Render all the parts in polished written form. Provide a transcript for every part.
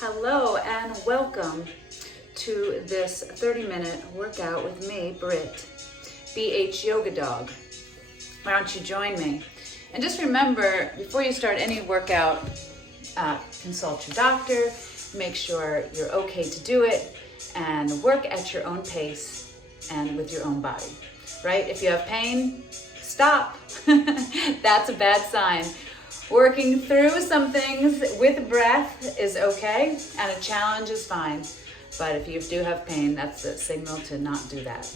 Hello and welcome to this 30-minute workout with me, Britt, BH Yoga Dog. Why don't you join me? And just remember, before you start any workout, consult your doctor, make sure you're okay to do it, and work at your own pace and with your own body, right? If you have pain, stop. That's a bad sign. Working through some things with breath is okay, and a challenge is fine. But if you do have pain, that's a signal to not do that.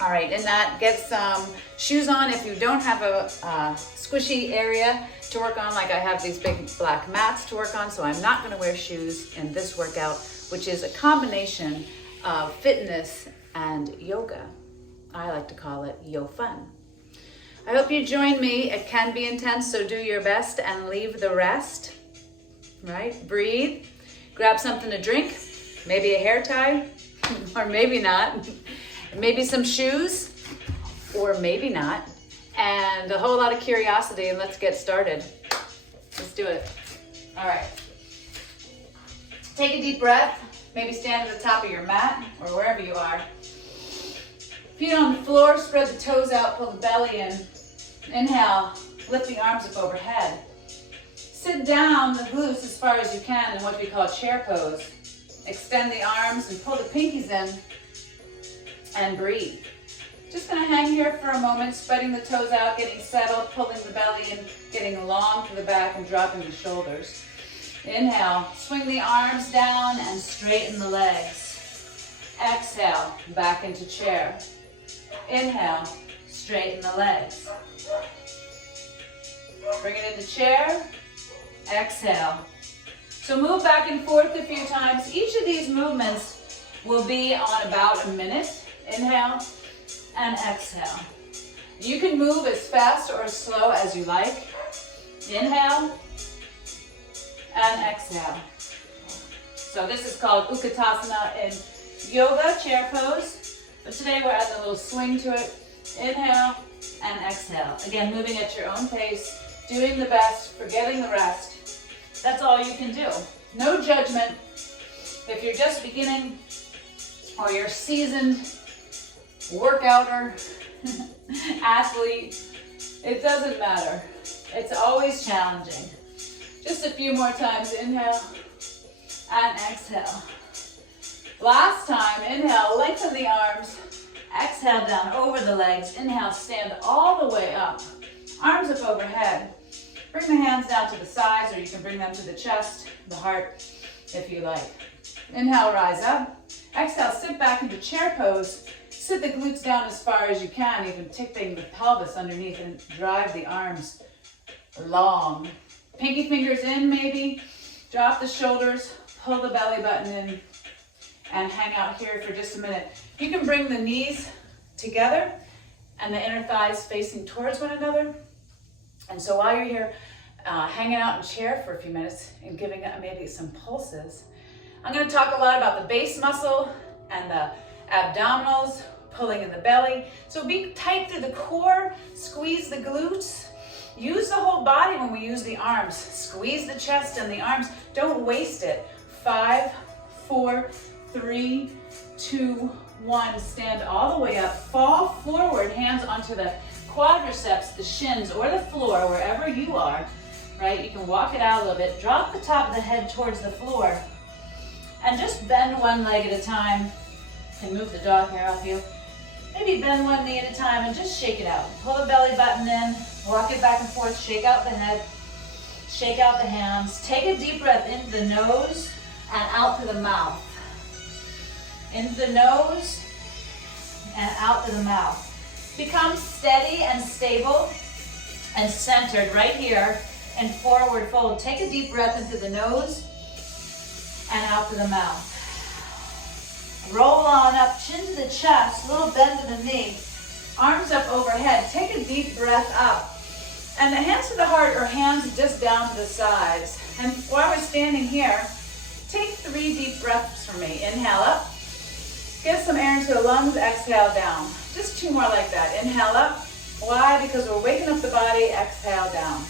All right, in that, get some shoes on if you don't have a squishy area to work on, like I have these big black mats to work on, so I'm not gonna wear shoes in this workout, which is a combination of fitness and yoga. I like to call it yo fun. I hope you join me. It can be intense, so do your best and leave the rest, right? Breathe, grab something to drink, maybe a hair tie, or maybe not, maybe some shoes, or maybe not, and a whole lot of curiosity, and let's get started. Let's do it. All right. Take a deep breath, maybe stand at the top of your mat, or wherever you are. Feet on the floor, spread the toes out, pull the belly in. Inhale, lift the arms up overhead. Sit down the glutes as far as you can in what we call chair pose. Extend the arms and pull the pinkies in and breathe. Just gonna hang here for a moment, spreading the toes out, getting settled, pulling the belly in, getting long to the back and dropping the shoulders. Inhale, swing the arms down and straighten the legs. Exhale, back into chair. Inhale, straighten the legs. Bring it into chair. Exhale. So move back and forth a few times. Each of these movements will be on about a minute. Inhale and exhale. You can move as fast or as slow as you like. Inhale and exhale. So this is called Ukatasana in yoga, chair pose. But today we're adding a little swing to it. Inhale and exhale. Again, moving at your own pace, doing the best, forgetting the rest. That's all you can do. No judgment. If you're just beginning or you're seasoned workouter, athlete, it doesn't matter. It's always challenging. Just a few more times. Inhale and exhale. Last time, inhale, lengthen the arms. Exhale down over the legs. Inhale, stand all the way up. Arms up overhead. Bring the hands down to the sides, or you can bring them to the chest, the heart, if you like. Inhale, rise up. Exhale, sit back into chair pose. Sit the glutes down as far as you can, even tipping the pelvis underneath, and drive the arms long. Pinky fingers in, maybe. Drop the shoulders, pull the belly button in, and hang out here for just a minute. You can bring the knees together and the inner thighs facing towards one another. And so while you're here hanging out in chair for a few minutes and giving maybe some pulses, I'm going to talk a lot about the base muscle and the abdominals, pulling in the belly. So be tight through the core, squeeze the glutes. Use the whole body when we use the arms. Squeeze the chest and the arms. Don't waste it. 5, 4, 3, 2, 1. Stand all the way up. Fall forward, hands onto the quadriceps, the shins, or the floor, wherever you are, right? You can walk it out a little bit. Drop the top of the head towards the floor. And just bend one leg at a time. And move the dog hair off you. Maybe bend one knee at a time and just shake it out. Pull the belly button in, walk it back and forth, shake out the head, shake out the hands. Take a deep breath into the nose and out through the mouth. Into the nose and out through the mouth. Become steady and stable and centered right here and forward fold. Take a deep breath into the nose and out through the mouth. Roll on up, chin to the chest, little bend in the knee. Arms up overhead. Take a deep breath up. And the hands to the heart or hands just down to the sides. And while we're standing here, take 3 deep breaths for me. Inhale up. Get some air into the lungs. Exhale down. Just 2 more like that. Inhale up. Why? Because we're waking up the body. Exhale down.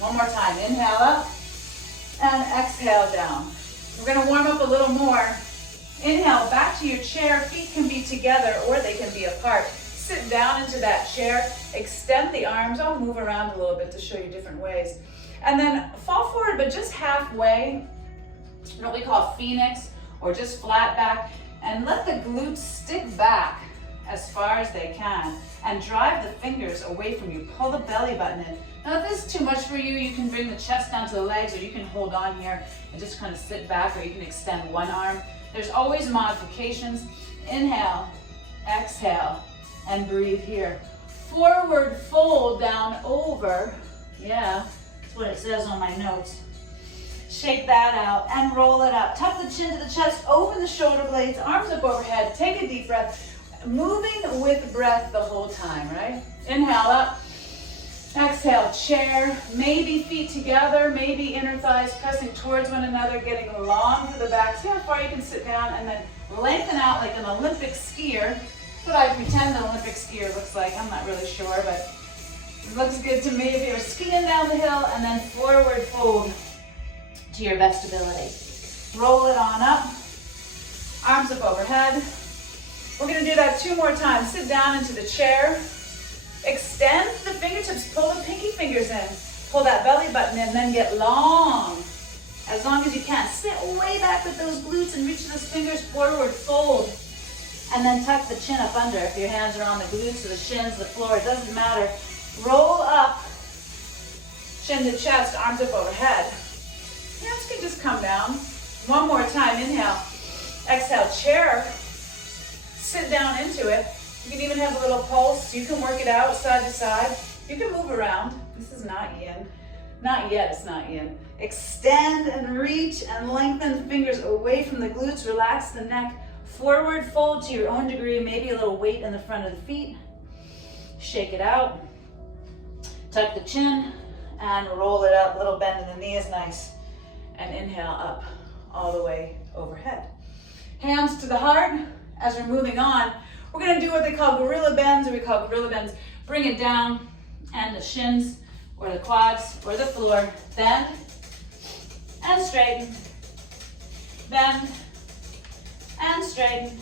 One more time. Inhale up and exhale down. We're gonna warm up a little more. Inhale, back to your chair. Feet can be together or they can be apart. Sit down into that chair, extend the arms. I'll move around a little bit to show you different ways. And then fall forward, but just halfway, what we call Phoenix, or just flat back, and let the glutes stick back as far as they can, and drive the fingers away from you. Pull the belly button in. Now if this is too much for you, you can bring the chest down to the legs, or you can hold on here and just kind of sit back, or you can extend one arm. There's always modifications. Inhale, exhale, and breathe here. Forward fold down over. Yeah, that's what it says on my notes. Shake that out and roll it up. Tuck the chin to the chest, open the shoulder blades, arms up overhead. Take a deep breath. Moving with breath the whole time, right? Inhale up. Exhale, chair. Maybe feet together, maybe inner thighs pressing towards one another, getting long to the back. See how far you can sit down, and then lengthen out like an Olympic skier. That's what I pretend an Olympic skier looks like. I'm not really sure, but it looks good to me. If you're skiing down the hill, and then forward fold to your best ability. Roll it on up. Arms up overhead. We're going to do that 2 more times. Sit down into the chair. Extend the fingertips. Pull the pinky fingers in. Pull that belly button in. Then get long as you can. Sit way back with those glutes and reach those fingers forward. Fold. And then tuck the chin up under. If your hands are on the glutes or the shins, the floor, it doesn't matter. Roll up. Chin to chest. Arms up overhead. Hands can just come down. 1 more time. Inhale. Exhale. Chair. Sit down into it. You can even have a little pulse. You can work it out side to side. You can move around. This is not yin. Not yet, it's not yin. Extend and reach and lengthen the fingers away from the glutes. Relax the neck. Forward fold to your own degree. Maybe a little weight in the front of the feet. Shake it out. Tuck the chin and roll it up. Little bend in the knee is nice. And inhale up all the way overhead. Hands to the heart. As we're moving on, we're going to do what they call gorilla bends, or we call gorilla bends. Bring it down, and the shins, or the quads, or the floor. Bend, and straighten. Bend, and straighten.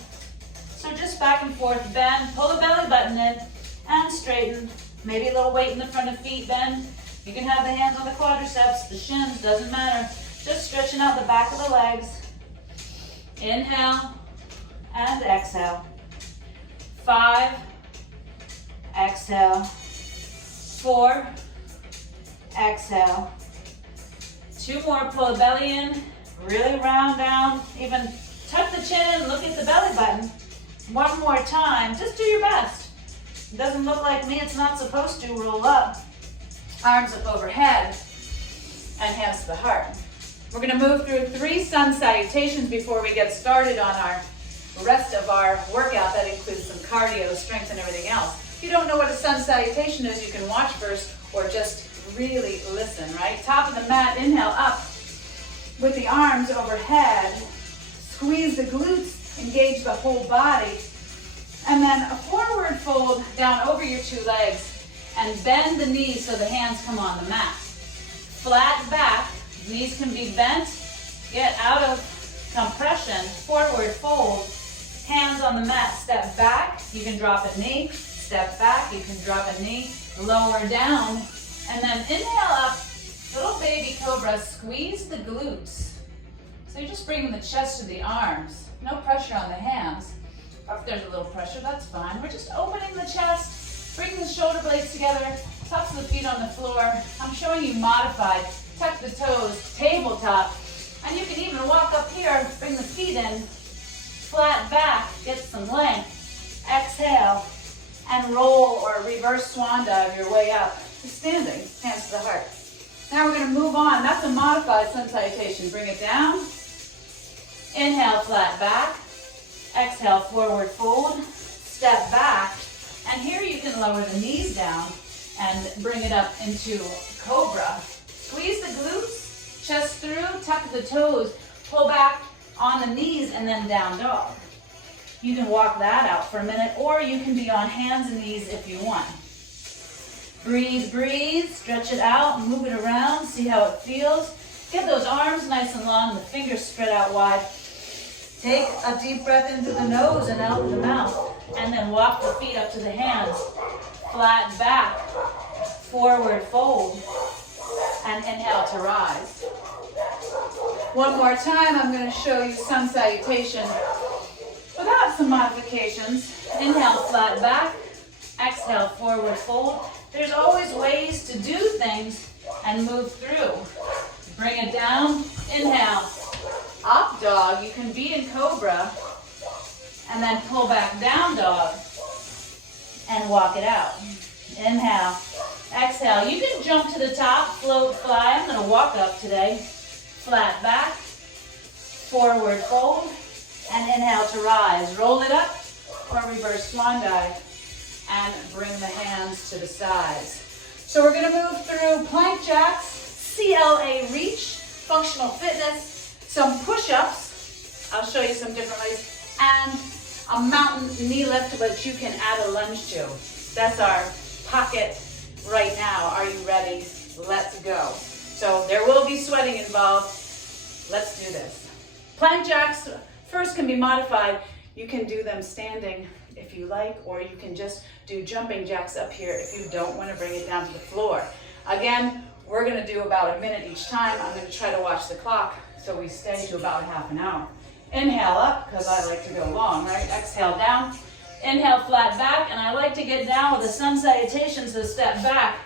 So just back and forth. Bend, pull the belly button in, and straighten. Maybe a little weight in the front of feet. Bend. You can have the hands on the quadriceps, the shins, doesn't matter. Just stretching out the back of the legs. Inhale. And exhale. 5, exhale. 4, exhale. 2 more, pull the belly in, really round down, even tuck the chin in, look at the belly button. 1 more time, just do your best. It doesn't look like me, it's not supposed to. Roll up, arms up overhead, and hands to the heart. We're gonna move through 3 sun salutations before we get started on our rest of our workout. That includes some cardio, strength, and everything else. If you don't know what a sun salutation is, you can watch first or just really listen, right? Top of the mat, inhale up with the arms overhead. Squeeze the glutes, engage the whole body. And then a forward fold down over your 2 legs and bend the knees so the hands come on the mat. Flat back, knees can be bent. Get out of compression, forward fold. Hands on the mat, step back, you can drop a knee, step back, you can drop a knee, lower down, and then inhale up, little baby cobra, squeeze the glutes. So you're just bringing the chest to the arms, no pressure on the hands. If there's a little pressure, that's fine. We're just opening the chest, bringing the shoulder blades together, tuck the feet on the floor. I'm showing you modified, tuck the toes, tabletop, and you can even walk up here, bring the feet in, flat back, get some length. Exhale, and roll or reverse swan dive your way up. Just standing, hands to the heart. Now we're going to move on. That's a modified sun salutation. Bring it down. Inhale, flat back. Exhale, forward fold. Step back. And here you can lower the knees down and bring it up into Cobra. Squeeze the glutes, chest through, tuck the toes, pull back on the knees, and then down dog. You can walk that out for a minute, or you can be on hands and knees if you want. Breathe, breathe, stretch it out, move it around, see how it feels. Get those arms nice and long, the fingers spread out wide. Take a deep breath into the nose and out the mouth. And then walk the feet up to the hands. Flat back, forward fold. And inhale to rise. One more time, I'm going to show you Sun Salutation without some modifications. Inhale, flat back. Exhale, forward fold. There's always ways to do things and move through. Bring it down. Inhale, up dog. You can be in Cobra. And then pull back down dog. And walk it out. Inhale. Exhale. You can jump to the top, float, fly. I'm going to walk up today. Flat back. Forward fold. And inhale to rise. Roll it up or reverse swan dive. And bring the hands to the sides. So we're going to move through plank jacks, CLA reach, functional fitness, some push-ups. I'll show you some different ways. And a mountain knee lift, which you can add a lunge to. That's our pocket right now. Are you ready? Let's go. So there will be sweating involved. Let's do this. Plank jacks first can be modified. You can do them standing if you like, or you can just do jumping jacks up here if you don't want to bring it down to the floor. Again, we're going to do about a minute each time. I'm going to try to watch the clock so we stay to about half an hour. Inhale up, because I like to go long, right? Exhale down. Inhale, flat back, and I like to get down with a Sun Salutation, so step back.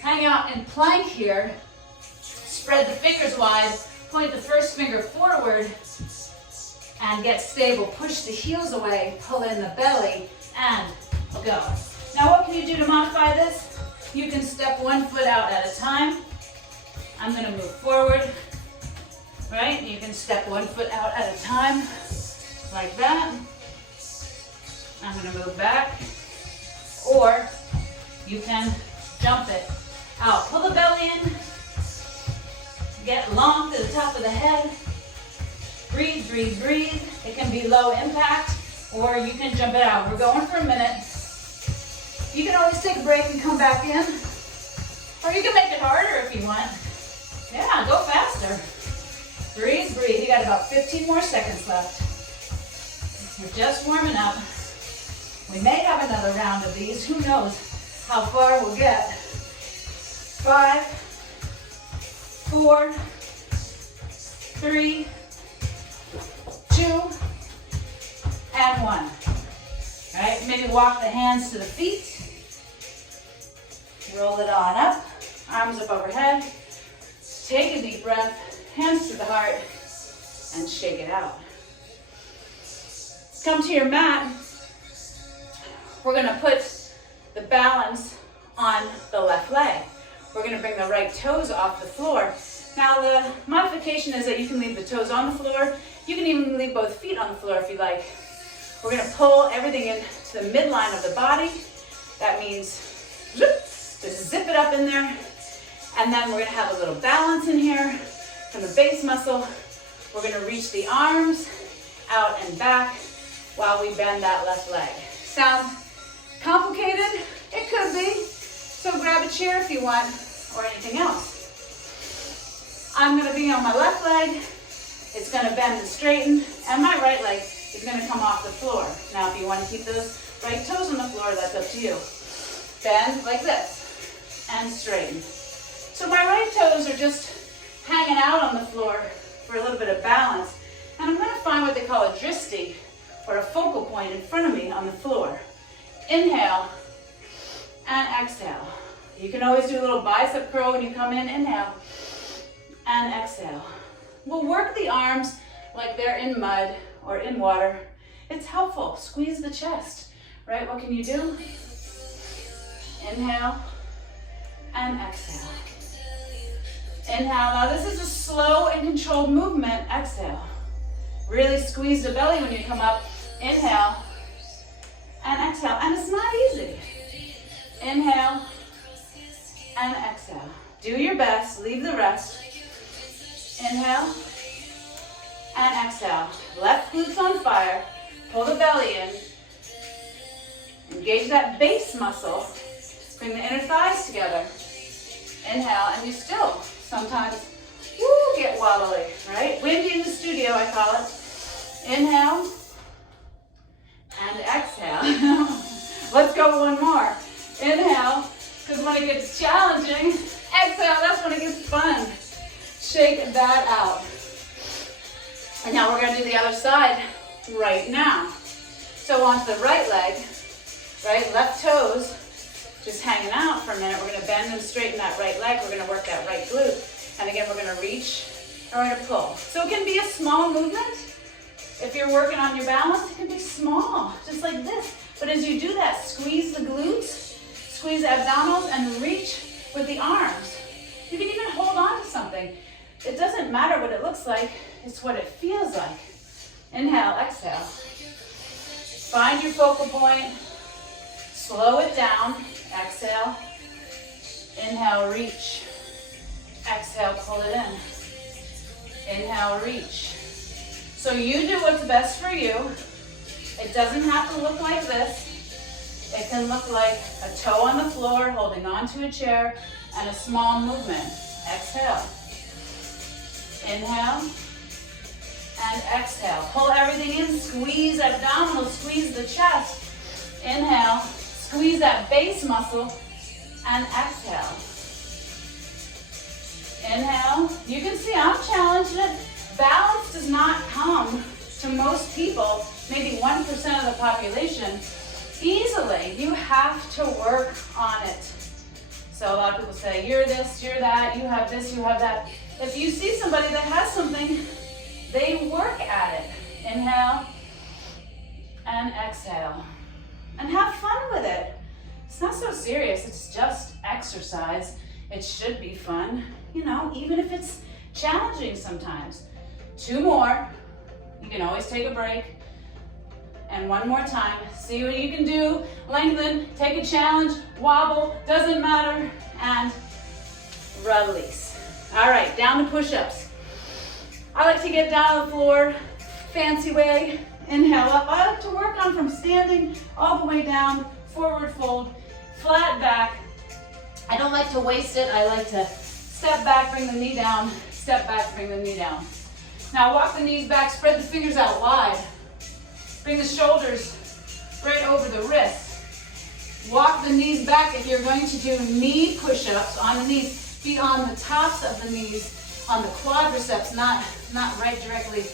Hang out in plank here. Spread the fingers wide. Point the first finger forward and get stable. Push the heels away, pull in the belly, and go. Now what can you do to modify this? You can step one foot out at a time. I'm going to move forward. Right? You can step one foot out at a time, like that. I'm going to move back. Or you can jump it out. Pull the belly in. Get long to the top of the head. Breathe, breathe, breathe. It can be low impact, or you can jump it out. We're going for a minute. You can always take a break and come back in. Or you can make it harder if you want. Yeah, go faster. Breathe, breathe. You got about 15 more seconds left. We're just warming up. We may have another round of these. Who knows how far we'll get. 5, 4, 3, 2, and 1. All right, maybe walk the hands to the feet. Roll it on up. Arms up overhead. Take a deep breath. Hands to the heart, and shake it out. Come to your mat. We're going to put the balance on the left leg. We're going to bring the right toes off the floor. Now the modification is that you can leave the toes on the floor. You can even leave both feet on the floor if you like. We're going to pull everything into the midline of the body. That means just zip it up in there. And then we're going to have a little balance in here. From the base muscle, we're going to reach the arms out and back while we bend that left leg. Sound complicated? It could be. So grab a chair if you want, or anything else. I'm going to be on my left leg. It's going to bend and straighten, and my right leg is going to come off the floor. Now, if you want to keep those right toes on the floor, that's up to you. Bend like this, and straighten. So my right toes are just hanging out on the floor for a little bit of balance. And I'm going to find what they call a drishti, or a focal point in front of me on the floor. Inhale and exhale. You can always do a little bicep curl when you come in. Inhale and exhale. We'll work the arms like they're in mud or in water. It's helpful. Squeeze the chest, right? What can you do? Inhale and exhale. Inhale. Now this is a slow and controlled movement. Exhale. Really squeeze the belly when you come up. Inhale and exhale. And it's not easy. Inhale and exhale. Do your best. Leave the rest. Inhale and exhale. Left glutes on fire. Pull the belly in. Engage that base muscle. Bring the inner thighs together. Inhale, and you still sometimes Woo, get wobbly, right? Windy in the studio, I call it. Inhale and exhale. Let's go one more. Inhale, because when it gets challenging, exhale, that's when it gets fun. Shake that out. And now we're going to do the other side right now. So onto the right leg, right, left toes, just hanging out for a minute. We're going to bend and straighten that right leg. We're going to work that right glute. And again, we're going to reach and we're going to pull. So it can be a small movement. If you're working on your balance, it can be small, just like this. But as you do that, squeeze the glutes, squeeze the abdominals, and reach with the arms. You can even hold on to something. It doesn't matter what it looks like, it's what it feels like. Inhale, exhale. Find your focal point, slow it down, exhale. Inhale, reach. Exhale, pull it in. Inhale, reach. So you do what's best for you. It doesn't have to look like this. It can look like a toe on the floor, holding onto a chair, and a small movement. Exhale. Inhale. And exhale. Pull everything in. Squeeze abdominal. Squeeze the chest. Inhale. Squeeze that base muscle. And exhale. Inhale. You can see I'm challenging it. Balance does not come to most people, maybe 1% of the population, easily. You have to work on it. So a lot of people say, you're this, you're that, you have this, you have that. If you see somebody that has something, they work at it. Inhale and exhale. And have fun with it. It's not so serious, it's just exercise. It should be fun, you know, even if it's challenging sometimes. 2 more. You can always take a break. And one more time. See what you can do. Lengthen, take a challenge, wobble, doesn't matter, and release. All right, down to push-ups. I like to get down on the floor, fancy way. Inhale up. I like to work on from standing all the way down, forward fold, flat back. I don't like to waste it. I like to step back, bring the knee down, step back, bring the knee down. Now walk the knees back, spread the fingers out wide. Bring the shoulders right over the wrists. Walk the knees back if you're going to do knee push-ups on the knees. Be on the tops of the knees, on the quadriceps, not right directly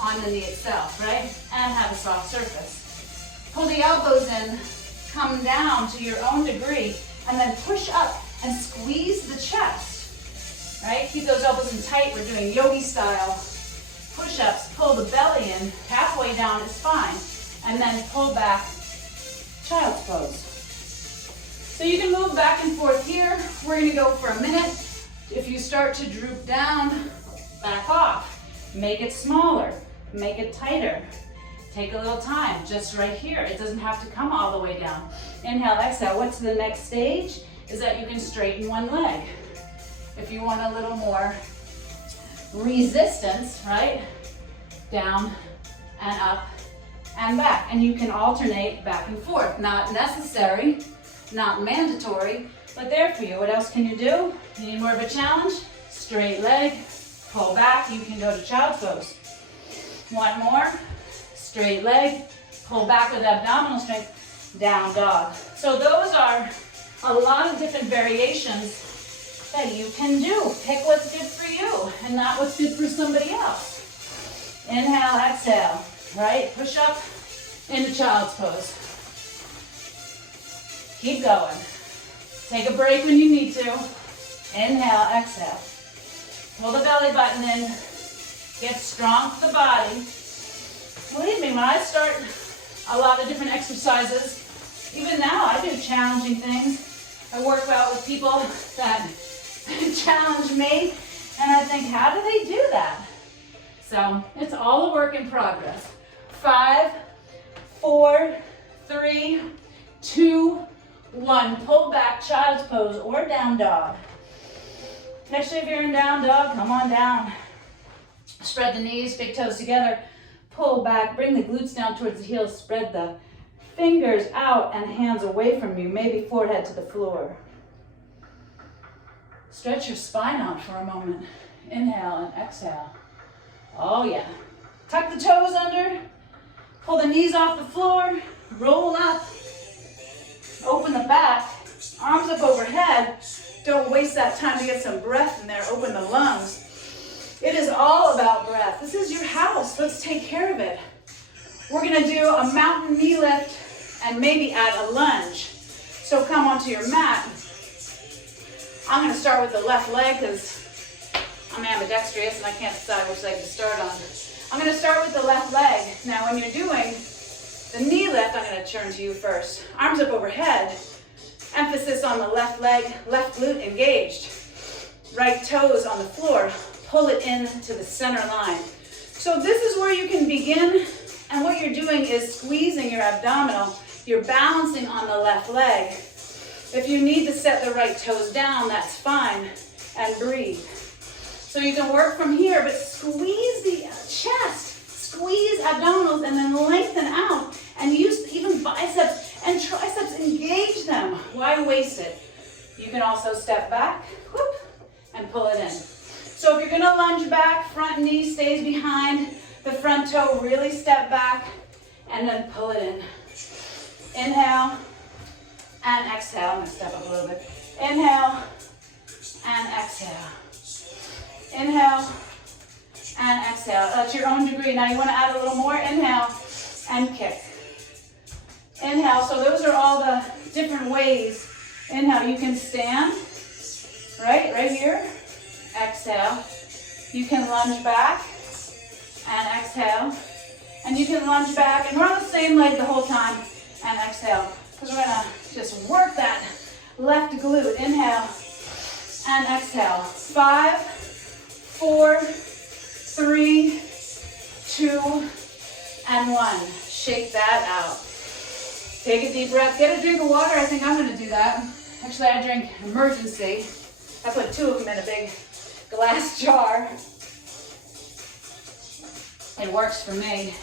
on the knee itself, right? And have a soft surface. Pull the elbows in, come down to your own degree, and then push up and squeeze the chest, right? Keep those elbows in tight. We're doing yogi style. Push-ups, pull the belly in, halfway down is fine, and then pull back, child's pose. So you can move back and forth here. We're going to go for a minute. If you start to droop down, back off. Make it smaller, make it tighter. Take a little time, just right here. It doesn't have to come all the way down. Inhale, exhale. What's the next stage? Is that you can straighten one leg. If you want a little more resistance, right? Down and up and back. And you can alternate back and forth. Not necessary, not mandatory, but there for you. What else can you do? You need more of a challenge? Straight leg, pull back. You can go to child's pose. One more. Straight leg, pull back with abdominal strength, down dog. So those are a lot of different variations that you can do. Pick what's good for you and not what's good for somebody else. Inhale, exhale, right? Push up into child's pose. Keep going. Take a break when you need to. Inhale, exhale. Pull the belly button in. Get strong for the body. Believe me, when I start a lot of different exercises, even now I do challenging things. I work out with people that challenge me, and I think, how do they do that? So it's all a work in progress. 5, 4, 3, 2, 1. Pull back, child's pose or down dog. Actually, if you're in down dog, come on down. Spread the knees, big toes together. Pull back, bring the glutes down towards the heels, spread the fingers out and hands away from you, maybe forehead to the floor. Stretch your spine out for a moment. Inhale and exhale. Oh yeah. Tuck the toes under. Pull the knees off the floor. Roll up. Open the back. Arms up overhead. Don't waste that time to get some breath in there. Open the lungs. It is all about breath. This is your house. Let's take care of it. We're going to do a mountain knee lift and maybe add a lunge. So come onto your mat. I'm going to start with the left leg because I'm ambidextrous and I can't decide which leg to start on. I'm going to start with the left leg. Now when you're doing the knee lift, I'm going to turn to you first. Arms up overhead. Emphasis on the left leg, left glute engaged. Right toes on the floor. Pull it into the center line. So this is where you can begin, and what you're doing is squeezing your abdominal. You're balancing on the left leg. If you need to set the right toes down, that's fine, and breathe. So you can work from here, but squeeze the chest, squeeze abdominals, and then lengthen out, and use even biceps and triceps, engage them. Why waste it? You can also step back, whoop, and pull it in. So if you're gonna lunge back, front knee stays behind, the front toe, really step back, and then pull it in. Inhale, and exhale. I'm gonna step up a little bit. Inhale, and exhale. Inhale, and exhale. At your own degree. Now you wanna add a little more. Inhale, and kick. Inhale, so those are all the different ways. Inhale, you can stand, right here. Exhale. You can lunge back, and exhale. And you can lunge back, and we're on the same leg the whole time, and exhale. Because we're gonna just work that left glute. Inhale, and exhale. 5, 4, 3, 2, and 1. Shake that out. Take a deep breath. Get a drink of water. I think I'm going to do that. Actually, I drink Emergency. I put 2 of them in a big glass jar. It works for me.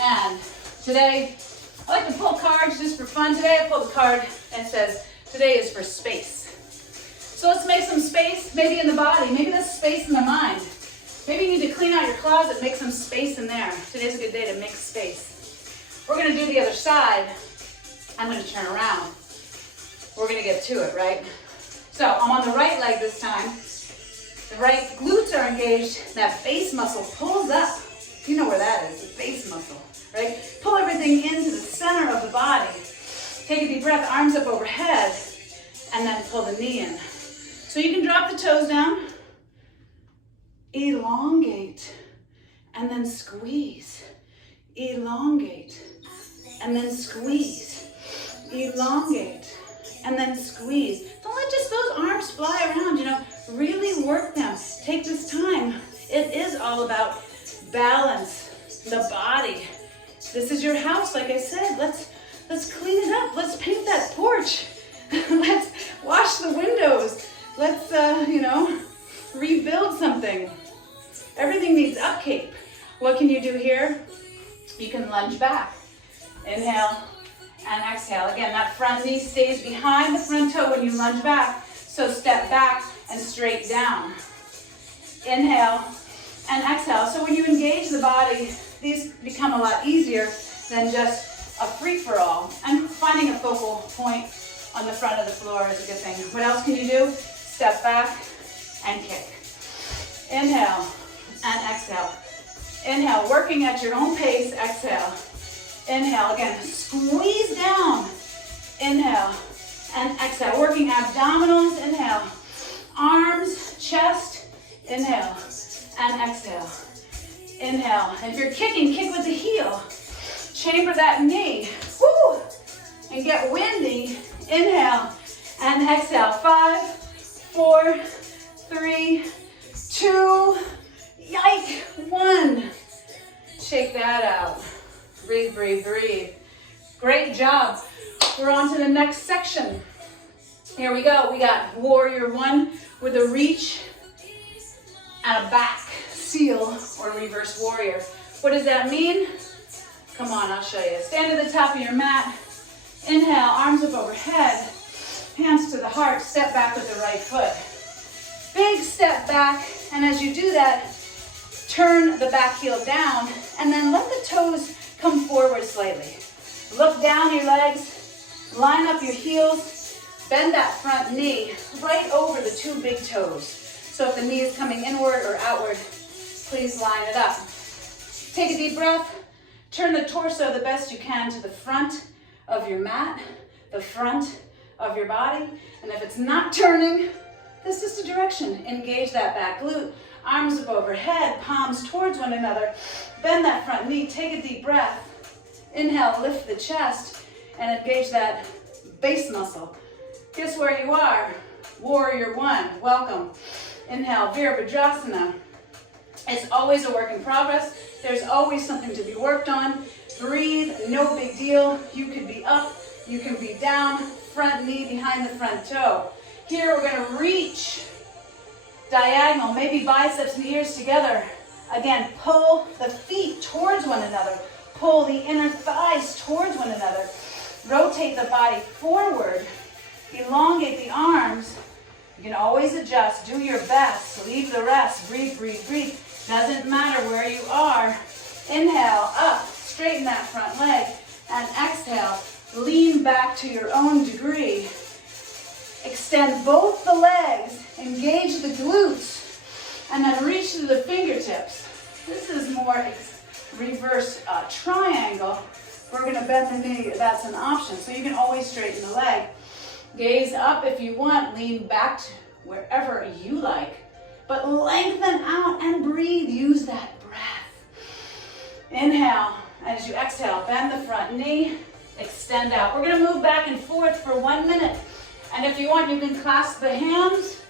And today, I like to pull cards just for fun. Today I pulled a card and it says, today is for space. So let's make some space, maybe in the body, maybe there's space in the mind. Maybe you need to clean out your closet, make some space in there. Today's a good day to make space. We're gonna do the other side. I'm gonna turn around. We're gonna get to it, right? So I'm on the right leg this time. The right glutes are engaged. That base muscle pulls up. You know where that is, the base muscle, right? Pull everything into the center of the body. Take a deep breath, arms up overhead, and then pull the knee in. So you can drop the toes down, elongate, and then squeeze. Elongate, and then squeeze. Elongate, and then squeeze. Don't let just those arms fly around, you know, really work them. Take this time. It is all about balance, the body. This is your house, like I said. Let's clean it up. Let's paint that porch. Let's wash the windows. Let's, rebuild something. Everything needs upkeep. What can you do here? You can lunge back. Inhale and exhale. Again, that front knee stays behind the front toe when you lunge back. So step back and straight down. Inhale and exhale. So when you engage the body, these become a lot easier than just a free-for-all. And finding a focal point on the front of the floor is a good thing. What else can you do? Step back and kick. Inhale and exhale. Inhale, working at your own pace. Exhale. Inhale, again, squeeze down. Inhale and exhale. Working abdominals. Inhale. Arms, chest. Inhale and exhale. Inhale. And if you're kicking, kick with the heel. Chamber that knee. Woo! And get windy. Inhale and exhale. 5, 4, 3, 2, yike, 1. Shake that out. Breathe, breathe, breathe. Great job. We're on to the next section. Here we go. We got Warrior 1 with a reach and a back seal or reverse warrior. What does that mean? Come on, I'll show you. Stand at the top of your mat. Inhale, arms up overhead. Hands to the heart. Step back with the right foot. Big step back, and as you do that, turn the back heel down, and then let the toes come forward slightly. Look down your legs, line up your heels, bend that front knee right over the two big toes. So if the knee is coming inward or outward, please line it up. Take a deep breath, turn the torso the best you can to the front of your mat, the front of your body, and if it's not turning, this is the direction. Engage that back glute. Arms up overhead, palms towards one another. Bend that front knee, take a deep breath. Inhale, lift the chest, and engage that base muscle. Guess where you are? Warrior one, welcome. Inhale, Virabhadrasana. It's always a work in progress. There's always something to be worked on. Breathe, no big deal. You could be up, you can be down, front knee behind the front toe. Here we're gonna reach diagonal, maybe biceps and ears together. Again, pull the feet towards one another. Pull the inner thighs towards one another. Rotate the body forward. Elongate the arms. You can always adjust. Do your best. Leave the rest. Breathe, breathe, breathe. Doesn't matter where you are. Inhale, up. Straighten that front leg. And exhale. Lean back to your own degree. Extend both the legs. Engage the glutes. And then reach to the fingertips. This is more reverse triangle. We're going to bend the knee. That's an option. So you can always straighten the leg. Gaze up if you want. Lean back to wherever you like. But lengthen out and breathe. Use that breath. Inhale. As you exhale, bend the front knee. Extend out. We're going to move back and forth for 1 minute. And if you want, you can clasp the hands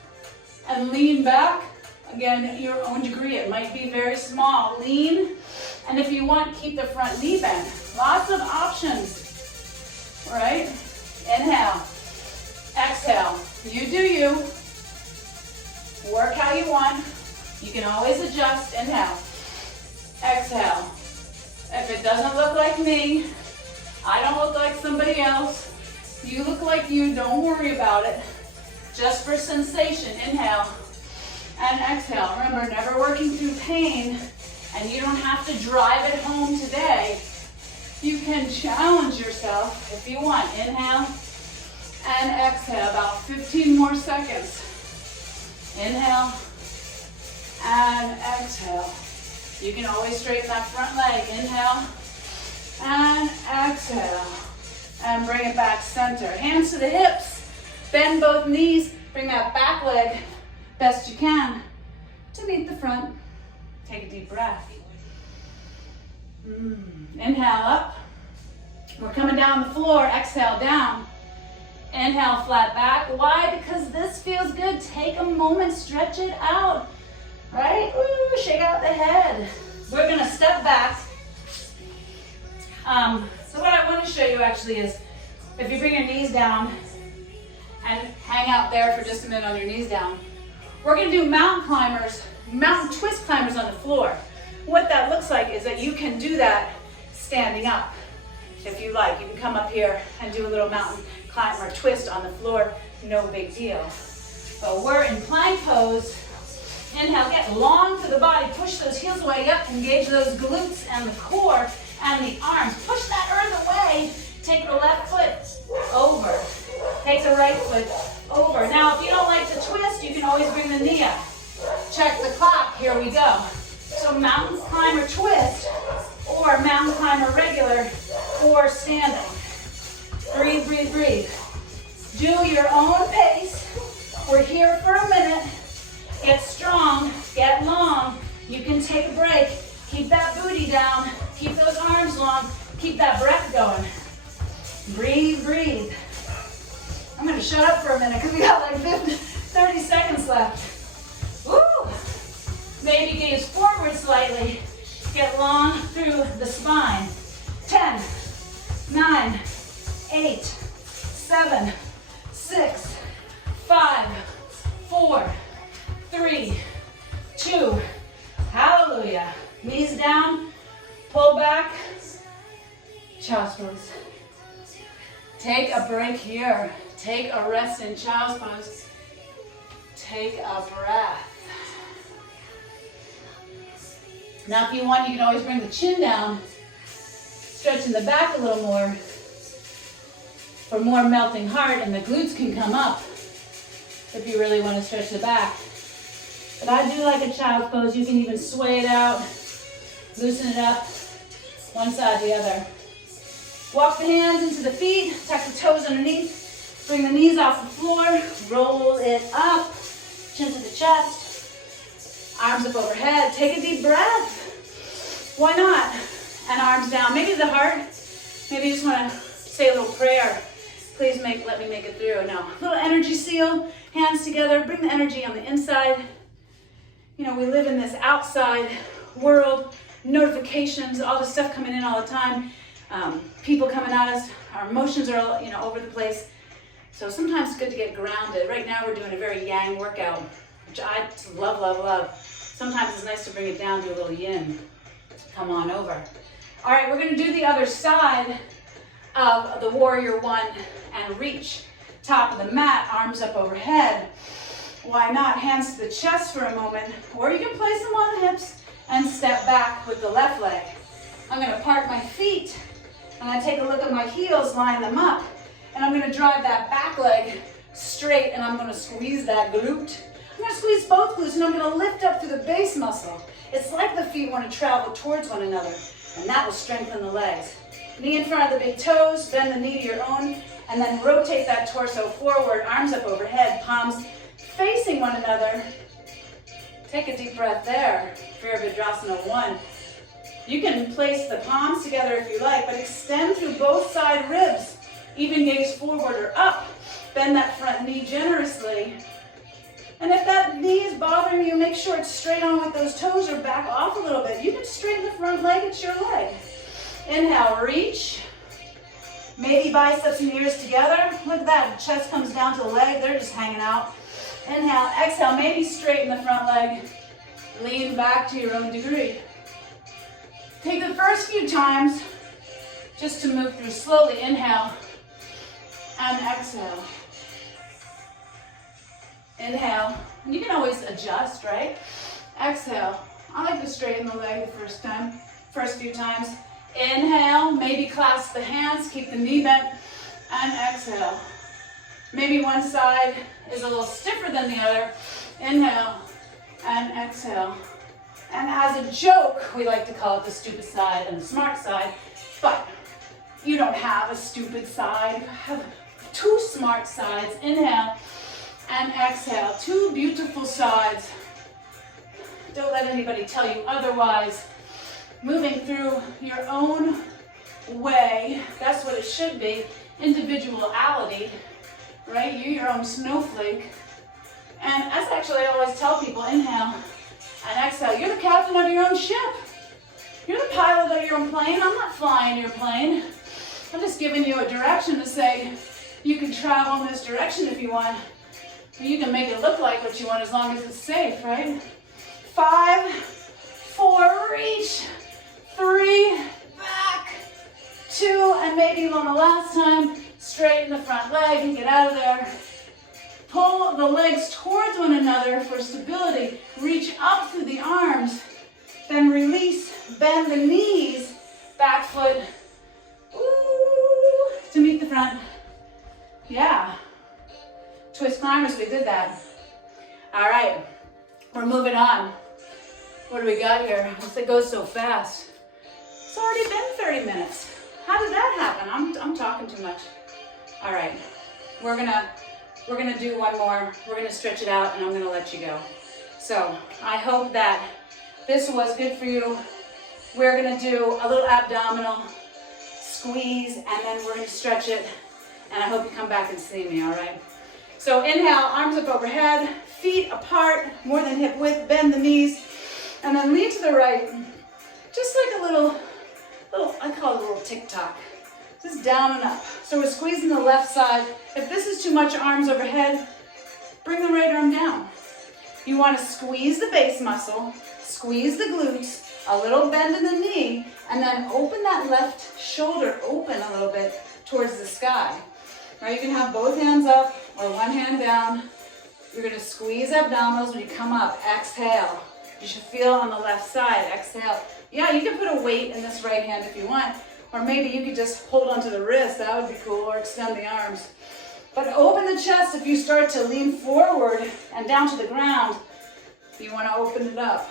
and lean back. Again, at your own degree. It might be very small. Lean. And if you want, keep the front knee bent. Lots of options. All right? Inhale. Exhale. You do you. Work how you want. You can always adjust. Inhale. Exhale. If it doesn't look like me, I don't look like somebody else, you look like you, don't worry about it. Just for sensation. Inhale and exhale. Remember, never working through pain, and you don't have to drive it home today. You can challenge yourself if you want. Inhale and exhale, about 15 more seconds. Inhale and exhale. You can always straighten that front leg. Inhale and exhale. And bring it back center. Hands to the hips. Bend both knees. Bring that back leg best you can to meet the front. Take a deep breath. Inhale up. We're coming down the floor. Exhale down. Inhale, flat back. Why? Because this feels good. Take a moment, stretch it out. Right? Ooh, shake out the head. We're gonna step back. So what I want to show you actually is, if you bring your knees down and hang out there for just a minute on your knees down, we're gonna do mountain climbers, mountain twist climbers on the floor. What that looks like is that you can do that standing up. If you like, you can come up here and do a little mountain climber twist on the floor, no big deal. But we're in plank pose. Inhale, get long through the body, push those heels way up, engage those glutes and the core and the arms. Push that earth away. Take the left foot over. Take the right foot over. Now, if you don't like to twist, you can always bring the knee up. Check the clock. Here we go. So mountain climber twist or mountain climber regular or standing. Breathe, breathe, breathe. Do your own pace. We're here for a minute. Get strong, get long. You can take a break. Keep that booty down. Keep those arms long. Keep that breath going. Breathe, breathe. I'm gonna shut up for a minute because we got like 30 seconds left. Woo! Maybe gaze forward slightly. Get long through the spine. 10, 9, 8, 7, 6, 5, 4, 3, 2, hallelujah. Knees down, pull back, child's pose. Take a break here. Take a rest in child's pose. Take a breath. Now if you want, you can always bring the chin down, stretching the back a little more for more melting heart, and the glutes can come up if you really want to stretch the back. But I do like a child's pose. You can even sway it out, loosen it up, one side, the other. Walk the hands into the feet, tuck the toes underneath, bring the knees off the floor, roll it up, chin to the chest, arms up overhead, take a deep breath. Why not? And arms down. Maybe the heart, maybe you just want to say a little prayer. Please let me make it through. No, little energy seal, hands together, bring the energy on the inside. You know, we live in this outside world, notifications, all this stuff coming in all the time, people coming at us, our emotions are all, over the place. So sometimes it's good to get grounded. Right now we're doing a very yang workout, which I love, love, love. Sometimes it's nice to bring it down to a little yin. Come on over. All right, we're gonna do the other side of the warrior one and reach. Top of the mat, arms up overhead. Why not? Hands to the chest for a moment, or you can place them on the hips and step back with the left leg. I'm gonna park my feet, and I take a look at my heels, line them up, and I'm gonna drive that back leg straight, and I'm gonna squeeze that glute. I'm gonna squeeze both glutes, and I'm gonna lift up through the base muscle. It's like the feet wanna travel towards one another, and that will strengthen the legs. Knee in front of the big toes, bend the knee to your own, and then rotate that torso forward, arms up overhead, palms facing one another. Take a deep breath there. Virabhadrasana 1. You can place the palms together if you like, but extend through both side ribs. Even gaze forward or up. Bend that front knee generously. And if that knee is bothering you, make sure it's straight on with those toes or back off a little bit. You can straighten the front leg, it's your leg. Inhale, reach. Maybe biceps and ears together. Look at that, the chest comes down to the leg, they're just hanging out. Inhale, exhale, maybe straighten the front leg. Lean back to your own degree. Take the first few times just to move through slowly. Inhale and exhale. Inhale, and you can always adjust, right? Exhale. I like to straighten the leg the first few times. Inhale, maybe clasp the hands, keep the knee bent, and exhale. Maybe one side is a little stiffer than the other. Inhale and exhale. And as a joke, we like to call it the stupid side and the smart side, but you don't have a stupid side, you have two smart sides. Inhale and exhale, two beautiful sides. Don't let anybody tell you otherwise. Moving through your own way, that's what it should be, individuality, right? You're your own snowflake. And as actually I always tell people, inhale and exhale. You're the captain of your own ship. You're the pilot of your own plane. I'm not flying your plane. I'm just giving you a direction to say you can travel in this direction if you want. But you can make it look like what you want as long as it's safe, right? 5, 4, reach. 3, back. 2, and maybe on the last time, straighten the front leg and get out of there. Pull the legs towards one another for stability. Reach up through the arms. Then release, bend the knees. Back foot, ooh, to meet the front. Yeah. Twist climbers, we did that. All right, we're moving on. What do we got here? It goes so fast. It's already been 30 minutes. How did that happen? I'm talking too much. All right, we're gonna do one more. We're gonna stretch it out and I'm gonna let you go. So I hope that this was good for you. We're gonna do a little abdominal squeeze and then we're gonna stretch it. And I hope you come back and see me, all right? So inhale, arms up overhead, feet apart, more than hip width, bend the knees, and then lean to the right. Just like a little, I call it a little tick-tock. Just down and up. So we're squeezing the left side. If this is too much arms overhead, bring the right arm down. You want to squeeze the base muscle, squeeze the glutes, a little bend in the knee, and then open that left shoulder open a little bit towards the sky. Now you can have both hands up or one hand down. You're gonna squeeze abdominals when you come up. Exhale. You should feel on the left side. Exhale. Yeah, you can put a weight in this right hand if you want, or maybe you could just hold onto the wrist. That would be cool, or extend the arms. But open the chest if you start to lean forward and down to the ground. You want to open it up.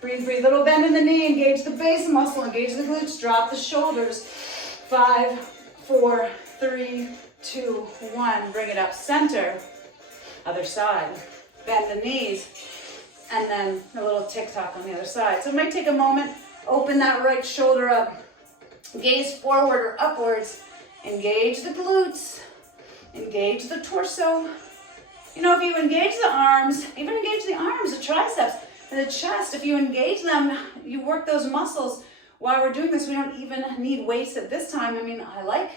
Breathe, breathe. Little bend in the knee. Engage the base muscle. Engage the glutes. Drop the shoulders. 5, 4, 3, 2, 1. Bring it up. Center. Other side. Bend the knees. And then a little tick-tock on the other side. So it might take a moment. Open that right shoulder up. Gaze forward or upwards. Engage the glutes. Engage the torso. You know, if you engage the arms, even engage the arms, the triceps, and the chest, if you engage them, you work those muscles. While we're doing this, we don't even need weights at this time. I mean, I like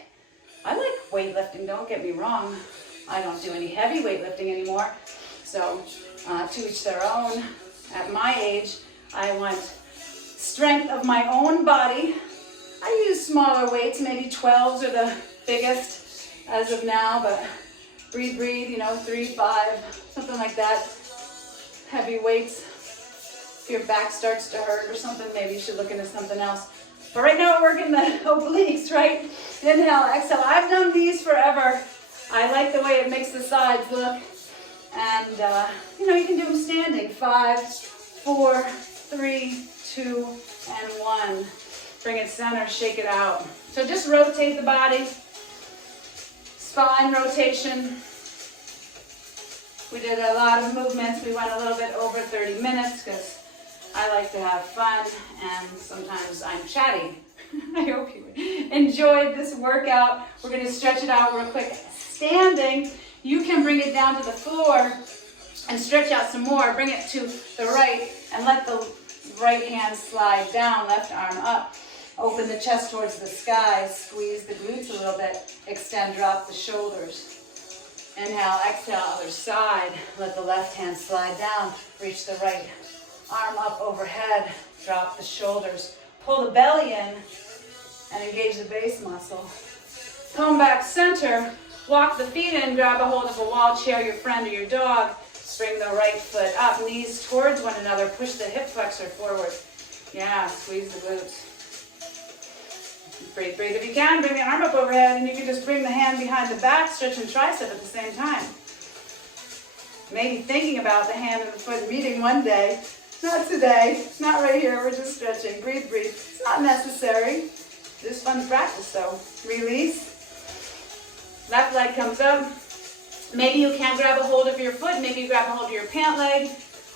weightlifting, don't get me wrong. I don't do any heavy weightlifting anymore. So, to each their own. At my age, I want strength of my own body. I use smaller weights, maybe 12s are the biggest as of now, but breathe, breathe, you know, 3, 5, something like that. Heavy weights. If your back starts to hurt or something, maybe you should look into something else. But right now we're working the obliques, right? Inhale, exhale. I've done these forever. I like the way it makes the sides look. And, you know, you can do them standing. 5, 4, 3, 2, and 1. Bring it center, shake it out. So just rotate the body. Spine rotation. We did a lot of movements. We went a little bit over 30 minutes because I like to have fun and sometimes I'm chatty. I hope you enjoyed this workout. We're going to stretch it out real quick. Standing, you can bring it down to the floor and stretch out some more. Bring it to the right and let the right hand slide down, left arm up. Open the chest towards the sky. Squeeze the glutes a little bit. Extend, drop the shoulders. Inhale, exhale, other side. Let the left hand slide down. Reach the right arm up overhead. Drop the shoulders. Pull the belly in and engage the base muscle. Come back center. Walk the feet in. Grab a hold of a wall, chair, your friend, or your dog. Bring the right foot up. Knees towards one another. Push the hip flexor forward. Yeah, squeeze the glutes. Breathe, breathe. If you can, bring the arm up overhead, and you can just bring the hand behind the back, stretching tricep at the same time. Maybe thinking about the hand and the foot meeting one day. Not today. Not right here. We're just stretching. Breathe, breathe. It's not necessary. Just fun to practice, though. Release. Left leg comes up. Maybe you can't grab a hold of your foot. Maybe you grab a hold of your pant leg,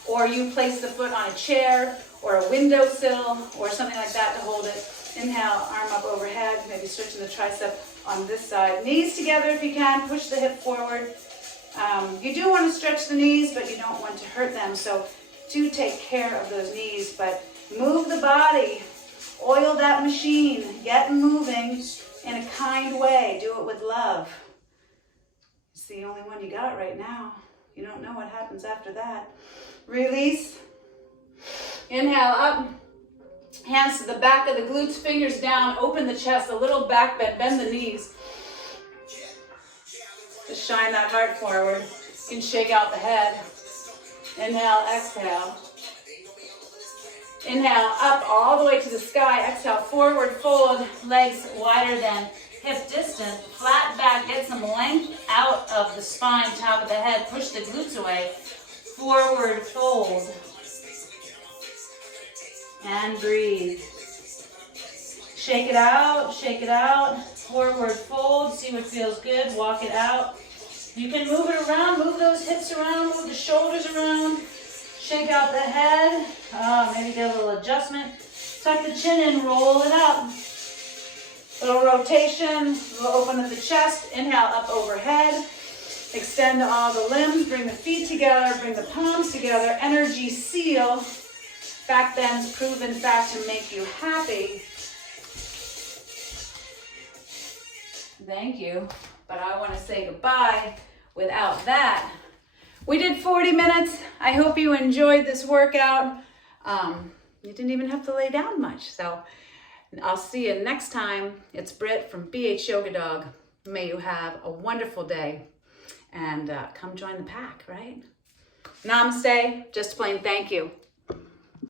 or you place the foot on a chair or a windowsill or something like that to hold it. Inhale, arm up overhead, maybe stretching the tricep on this side. Knees together if you can, push the hip forward. You do want to stretch the knees, but you don't want to hurt them, so do take care of those knees. But move the body, oil that machine, get moving in a kind way. Do it with love. It's the only one you got right now. You don't know what happens after that. Release. Inhale up. Hands to the back of the glutes, fingers down, open the chest, a little back bend, bend the knees. Just shine that heart forward. You can shake out the head. Inhale, exhale. Inhale, up all the way to the sky. Exhale, forward fold, legs wider than hip distance. Flat back, get some length out of the spine, top of the head. Push the glutes away. Forward fold. And breathe. Shake it out, forward fold, see what feels good, walk it out. You can move it around, move those hips around, move the shoulders around, shake out the head, maybe get a little adjustment. Tuck the chin in, roll it up. Little rotation, we'll open up the chest, inhale up overhead, extend all the limbs, bring the feet together, bring the palms together, energy seal. Back bends prove in fact to make you happy. Thank you, but I want to say goodbye without that. We did 40 minutes. I hope you enjoyed this workout. You didn't even have to lay down much. So I'll see you next time. It's Britt from BH Yoga Dog. May you have a wonderful day and come join the pack, right? Namaste, just plain thank you.